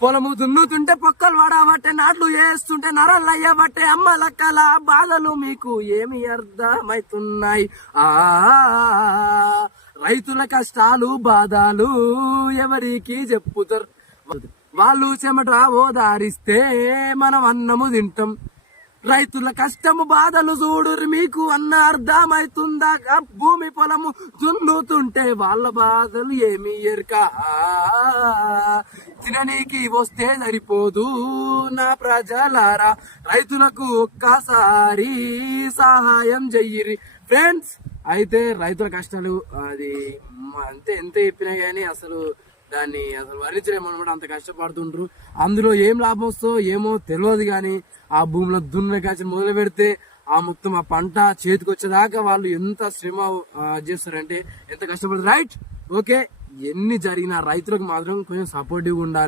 పొలము దున్నుతుంటే పొక్కలు వడబట్టే, నాట్లు వేస్తుంటే నరలు అయ్యబట్టే, అమ్మ లక్కల బాధలు మీకు ఏమి అర్థమవుతున్నాయి? రైతుల కష్టాలు బాధలు ఎవరికి చెప్పుతారు? వాళ్ళు చెమట ఓదారిస్తే మనం అన్నము తింటాం. రైతుల కష్టము బాధలు చూడురు, మీకు అన్న అర్థమవుతుందా? భూమి పొలము దున్నుతుంటే వాళ్ళ బాధలు ఏమి ఎరుక? తిననీకి వస్తే సరిపోదు నా ప్రజలారా, రైతులకు ఒక్కసారి సహాయం చెయ్యిరి ఫ్రెండ్స్. అయితే రైతుల కష్టాలు అది అంతే ఎంత చెప్పినా కానీ అసలు దాన్ని అసలు వర్ణించలేమన్నమాట. అంత కష్టపడుతుంటారు. అందులో ఏం లాభం వస్తుందో ఏమో తెలియదు, కానీ ఆ భూమిలో దున్నకాచి మొదలు పెడితే ఆ మొత్తం ఆ పంట చేతికి వచ్చేదాకా వాళ్ళు ఎంత శ్రమ చేస్తారంటే ఎంత కష్టపడతారు. Right, okay. ఎన్ని జరిగినా రైతులకు మాత్రం కొంచెం సపోర్టివ్గా ఉండాలి.